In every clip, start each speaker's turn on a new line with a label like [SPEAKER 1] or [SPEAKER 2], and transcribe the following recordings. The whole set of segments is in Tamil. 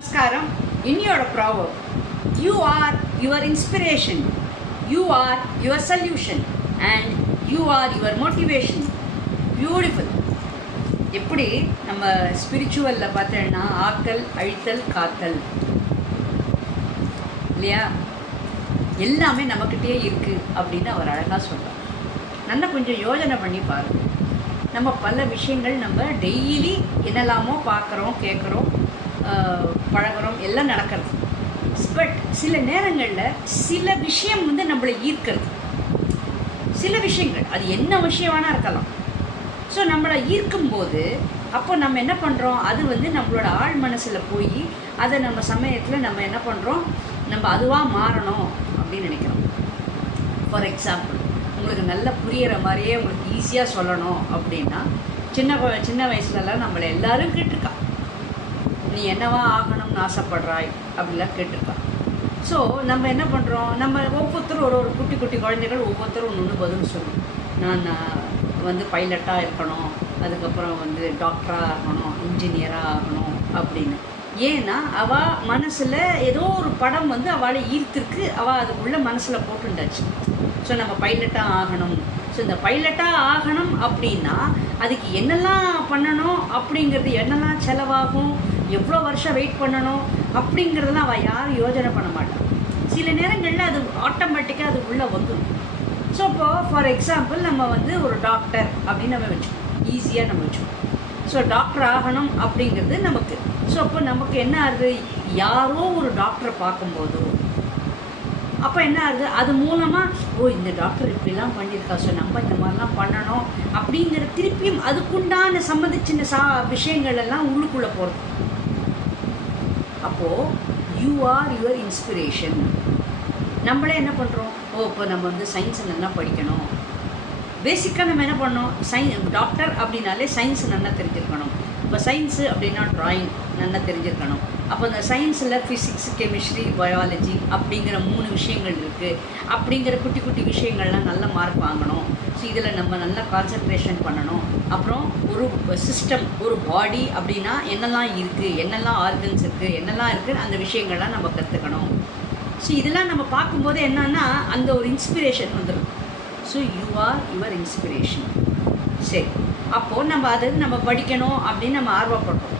[SPEAKER 1] நமஸ்காரம் இன்னியோட your you are your inspiration you are your solution and you are your motivation beautiful எப்படி நம்ம ஸ்பிரிச்சுவலில் பார்த்தோன்னா ஆக்கல் அழித்தல் காத்தல். இல்லையா? எல்லாமே நம்மக்கிட்டே இருக்குது அப்படின்னு அவர் அழகாக சொல்கிறார் நல்லா கொஞ்சம் யோஜனை பண்ணி பாருங்கள் நம்ம பல விஷயங்கள் நம்ம டெய்லி என்னெல்லாமோ பார்க்குறோம் கேட்குறோம் பழகுறோம் எல்லாம் நடக்கிறது. பட் சில நேரங்களில் சில விஷயம் வந்து நம்மளை ஈர்க்கிறது. சில விஷயங்கள் அது என்ன விஷயமானா இருக்கலாம். ஸோ நம்மளை ஈர்க்கும்போது அப்போ நம்ம என்ன பண்ணுறோம் அது வந்து நம்மளோட ஆழ் மனசில் போய் அதை நம்ம சமயத்தில் நம்ம என்ன பண்ணுறோம் நம்ம அதுவாக மாறணும் அப்படின்னு நினைக்கிறோம். ஃபார் எக்ஸாம்பிள் உங்களுக்கு நல்லா புரியிற மாதிரியே உங்களுக்கு ஈஸியாக சொல்லணும் அப்படின்னா சின்ன சின்ன வயசுலலாம் நம்மளை எல்லாரும் கேட்டிருக்கான் நீ என்னவா ஆகணும்னு ஆசைப்படுறாய் அப்படிலாம் கேட்டிருப்பாள் ஸோ நம்ம என்ன பண்ணுறோம் நம்ம ஒவ்வொருத்தரும் ஒரு ஒரு குட்டி குட்டி குழந்தைகள் ஒவ்வொருத்தரும் ஒன்று ஒன்று பதில் சொல்லணும். நான் வந்து பைலட்டாக இருக்கணும். அதுக்கப்புறம் வந்து டாக்டராக ஆகணும். இன்ஜினியராக ஆகணும் அப்படின்னு. ஏன்னா அவள் மனசில் ஏதோ ஒரு படம் வந்து அவளை ஈர்த்திருக்கு. அவள் அதுக்குள்ளே மனசில் போட்டுண்டாச்சு. ஸோ நம்ம பைலட்டாக ஆகணும். ஸோ இந்த பைலட்டாக ஆகணும் அப்படின்னா அதுக்கு என்னெல்லாம் பண்ணணும் அப்படிங்கிறது என்னெல்லாம் செலவாகும்? எவ்வளோ வருஷம் வெயிட் பண்ணணும் அப்படிங்கிறதெல்லாம் அவள் யாரும் யோசனை பண்ண மாட்டாள் சில நேரங்களில் அது ஆட்டோமேட்டிக்காக அது உள்ளே வந்துடும் ஸோ இப்போ ஃபார் எக்ஸாம்பிள் நம்ம வந்து ஒரு டாக்டர் அப்படின்னு நம்ம வச்சுக்கோம். ஈஸியாக நம்ம வச்சுக்கோம். ஸோ டாக்டர் ஆகணும் அப்படிங்கிறது நமக்கு. ஸோ அப்போ நமக்கு என்ன ஆகுது? யாரோ ஒரு டாக்டரை பார்க்கும்போதோ அப்போ என்ன ஆகுது? அது மூலமாக ஓ இந்த டாக்டர் இப்படிலாம் பண்ணியிருக்கா. ஸோ நம்ம இந்த மாதிரிலாம் பண்ணணும். அப்படிங்கிற திருப்பியும் அதுக்குண்டான சம்மந்திச்சின சா விஷயங்கள் எல்லாம் உள்ளுக்குள்ளே போகிறது அப்போது யூ ஆர் யுவர் இன்ஸ்பிரேஷன் நம்மளே என்ன பண்ணுறோம் ஓ இப்போ நம்ம வந்து சயின்ஸ் நல்லா படிக்கணும். பேசிக்காக நம்ம என்ன பண்ணோம் சயின் டாக்டர் அப்படின்னாலே சயின்ஸ் நல்லா தெரிஞ்சிருக்கணும். இப்போ சயின்ஸு அப்படின்னா ட்ராயிங் நல்லா தெரிஞ்சிருக்கணும். அப்போ இந்த சயின்ஸில் ஃபிசிக்ஸ் கெமிஸ்ட்ரி பயாலஜி அப்படிங்கிற மூணு விஷயங்கள் இருக்குது அப்படிங்கிற குட்டி குட்டி விஷயங்கள்லாம் நல்ல மார்க் வாங்கணும். ஸோ இதில் நம்ம நல்லா கான்சன்ட்ரேஷன் பண்ணணும். அப்புறம் ஒரு சிஸ்டம் ஒரு பாடி அப்படின்னா என்னெல்லாம் இருக்குது என்னெல்லாம் ஆர்கன்ஸ் இருக்குது என்னெல்லாம் இருக்குது அந்த விஷயங்கள்லாம் நம்ம கற்றுக்கணும் ஸோ இதெல்லாம் நம்ம பார்க்கும்போது என்னன்னா அந்த ஒரு இன்ஸ்பிரேஷன் வந்துடும் so you are your inspiration சரி. அப்போது நம்ம அது நம்ம படிக்கணும் அப்படின்னு நம்ம ஆர்வப்படுறோம்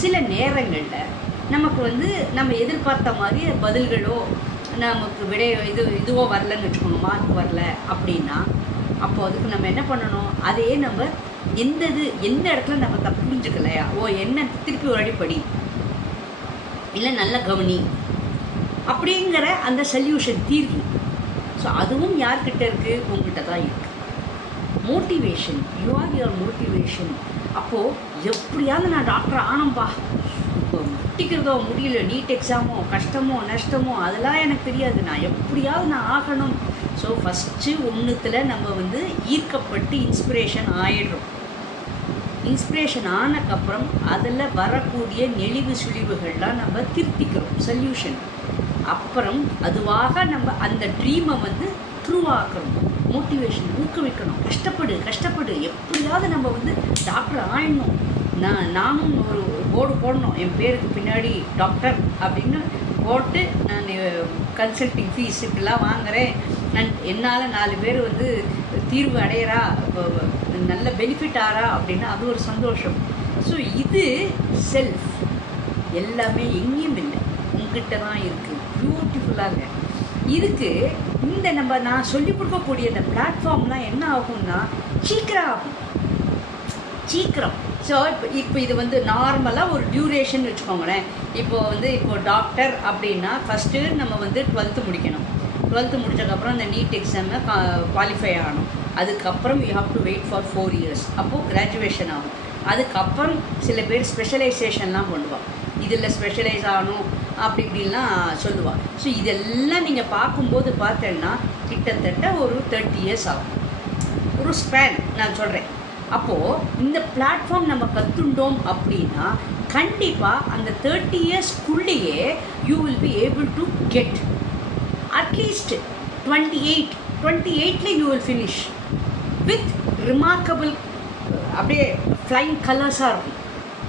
[SPEAKER 1] சில நேரங்களில் நமக்கு வந்து நம்ம எதிர்பார்த்த மாதிரி பதில்களோ நமக்கு விடைய இது இதுவோ வரலன்னு வச்சுக்கணும் மார்க் வரல அப்படின்னா அப்போ அதுக்கு நம்ம என்ன பண்ணணும்? அதையே நம்ம எந்த இது எந்த இடத்துல நம்ம தப்பு புரிஞ்சுக்கலையா? ஓ என்ன திருப்பி ஒரு அடி படி. இல்லை நல்ல கவனி. அப்படிங்கிற அந்த சொல்யூஷன் தீர்வு. ஸோ அதுவும் யார்கிட்ட இருக்குது உங்ககிட்ட தான் இருக்குது motivation you are your motivation அப்போது எப்படியாவது நான் டாக்டர் ஆனம்பா முட்டிக்கிறதோ முடியல நீட் எக்ஸாமோ கஷ்டமோ நஷ்டமோ அதெல்லாம் எனக்கு தெரியாது. நான் எப்படியாவது நான் ஆகணும். ஸோ ஃபஸ்ட்டு ஒன்றுத்தில் நம்ம வந்து ஈர்க்கப்பட்டு இன்ஸ்பிரேஷன் ஆயிடுறோம். இன்ஸ்பிரேஷன் ஆனக்கப்புறம் அதில் வரக்கூடிய நெளிவு சுழிவுகள்லாம் நம்ம திருத்திக்கிறோம். சொல்யூஷன் அப்புறம் அதுவாக நம்ம அந்த ட்ரீமை வந்து த்ரூ ஆக்குறோம். மோட்டிவேஷன் ஊக்குவிக்கணும். கஷ்டப்படு கஷ்டப்படு. எப்படியாவது நம்ம வந்து டாக்டர் ஆயிடணும். நான் நானும் ஒரு போர்டு போடணும். என் பேருக்கு பின்னாடி டாக்டர் அப்படின்னு போட்டு நான் கன்சல்டிங் ஃபீஸ் இப்படிலாம் வாங்குறேன். நான் என்னால் நாலு பேர் வந்து தீர்வு அடையிறா நல்ல பெனிஃபிட் ஆறா அப்படின்னா அது ஒரு சந்தோஷம். ஸோ இது செல்ஃப் எல்லாமே எங்கேயும் இல்லை. உங்ககிட்ட தான் இருக்குது பியூட்டிஃபுல்லாக இதுக்கு இந்த நம்ம நான் சொல்லிக் கொடுக்கக்கூடிய இந்த பிளாட்ஃபார்ம்லாம் என்ன ஆகும்னா சீக்கிரம் ஆகும் சீக்கிரம். ஸோ இப்போ இப்போ இது வந்து நார்மலாக ஒரு டியூரேஷன் வச்சுக்கோங்களேன். இப்போ வந்து இப்போ டாக்டர் அப்படின்னா ஃபஸ்ட்டு நம்ம வந்து டுவெல்த்து முடிக்கணும். டுவெல்த்து முடிச்சதுக்கப்புறம் இந்த நீட் எக்ஸாமை குவாலிஃபை ஆகணும். அதுக்கப்புறம் you have to wait for four years அப்போது கிராஜுவேஷன் ஆகும். அதுக்கப்புறம் சில பேர் ஸ்பெஷலைசேஷன்லாம் பண்ணுவாள் இதில் ஸ்பெஷலைஸ் ஆகணும். அப்படி இப்படின்லாம் சொல்லுவாள் ஸோ இதெல்லாம் நீங்கள் பார்க்கும்போது பார்த்தேன்னா கிட்டத்தட்ட ஒரு தேர்ட்டி இயர்ஸ் ஆகும். ஒரு ஸ்பேன் நான் சொல்கிறேன் அப்போது இந்த பிளாட்ஃபார்ம் நம்ம கற்றுண்டோம் அப்படின்னா கண்டிப்பாக அந்த thirty இயர்ஸ்க்குள்ளேயே you will be able to get at least twenty eight twenty எயிட்டில் you will finish with remarkable அப்படியே ஃப்ளைங் கலர்ஸாக இருக்கும்.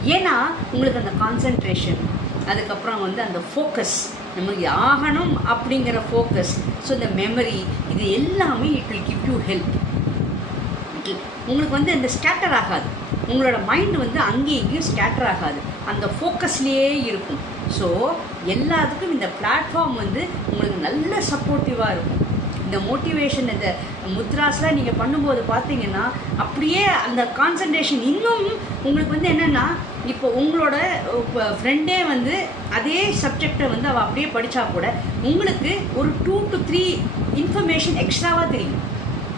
[SPEAKER 1] ஏன்னா உங்களுக்கு அந்த கான்சன்ட்ரேஷன் அதுக்கப்புறம் வந்து அந்த ஃபோக்கஸ் நமக்கு ஆகணும் அப்படிங்கிற ஃபோக்கஸ் ஸோ இந்த மெமரி இது எல்லாமே it will give you help உங்களுக்கு வந்து இந்த ஸ்கேட்டர் ஆகாது. உங்களோட மைண்ட் வந்து அங்கேயும் இங்கேயும் ஸ்கேட்டர் ஆகாது. அந்த ஃபோக்கஸ்லேயே இருக்கும். ஸோ எல்லாத்துக்கும் இந்த பிளாட்ஃபார்ம் வந்து உங்களுக்கு நல்ல சப்போர்ட்டிவாக இருக்கும். இந்த மோட்டிவேஷன் இந்த முத்ராஸ்லாம் நீங்கள் பண்ணும்போது பார்த்தீங்கன்னா அப்படியே அந்த கான்சன்ட்ரேஷன் இன்னும் உங்களுக்கு வந்து என்னென்னா இப்போ உங்களோட ஃப்ரெண்டே வந்து அதே சப்ஜெக்டை வந்து அவள் அப்படியே படித்தா கூட உங்களுக்கு ஒரு டூ டு த்ரீ இன்ஃபர்மேஷன் எக்ஸ்ட்ராவாக தெரியும்.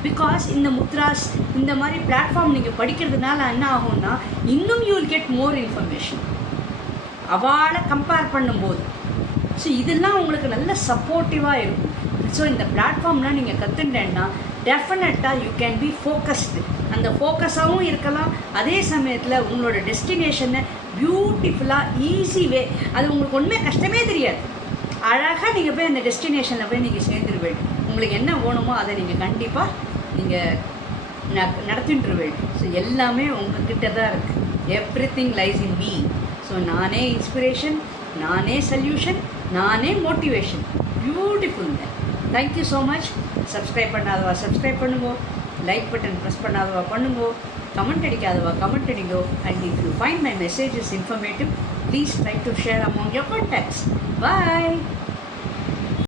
[SPEAKER 1] பிகாஸ் இந்த முத்ராஸ் இந்த மாதிரி பிளாட்ஃபார்ம் நீங்கள் படிக்கிறதுனால என்ன ஆகும்னா இன்னும் you will get more information அவளை கம்பேர் பண்ணும்போது. ஸோ இதெல்லாம் உங்களுக்கு நல்ல சப்போர்ட்டிவாக இருக்கும். ஸோ இந்த பிளாட்ஃபார்ம்லாம் நீங்கள் கற்றுட்டேன்னா டெஃபினட்டாக யூ கேன் பி ஃபோக்கஸ்டு அந்த ஃபோக்கஸாகவும் இருக்கலாம். அதே சமயத்தில் உங்களோட டெஸ்டினேஷனை பியூட்டிஃபுல்லாக ஈஸி வே அது உங்களுக்கு ஒன்றுமே கஷ்டமே தெரியாது. அழகாக நீங்கள் போய் அந்த டெஸ்டினேஷனில் போய் நீங்கள் சேர்ந்துருவேன் உங்களுக்கு என்ன வேணுமோ அதை நீங்கள் கண்டிப்பாக நீங்கள் ந நடத்திட்டுருவேன் ஸோ எல்லாமே உங்ககிட்ட தான் இருக்குது everything lies in me so நானே இன்ஸ்பிரேஷன் நானே சொல்யூஷன் நானே motivation பியூட்டிஃபுல்ங்க thank you so much subscribe பண்ணாதவா? Subscribe பண்ணுங்கோ. லைக் பட்டன் ப்ரெஸ் பண்ணாதவா? பண்ணுங்கோ. கமெண்ட் அடிக்காதவா? Comment அடிங்கோ. And if you find my message is informative please try to share among your contacts bye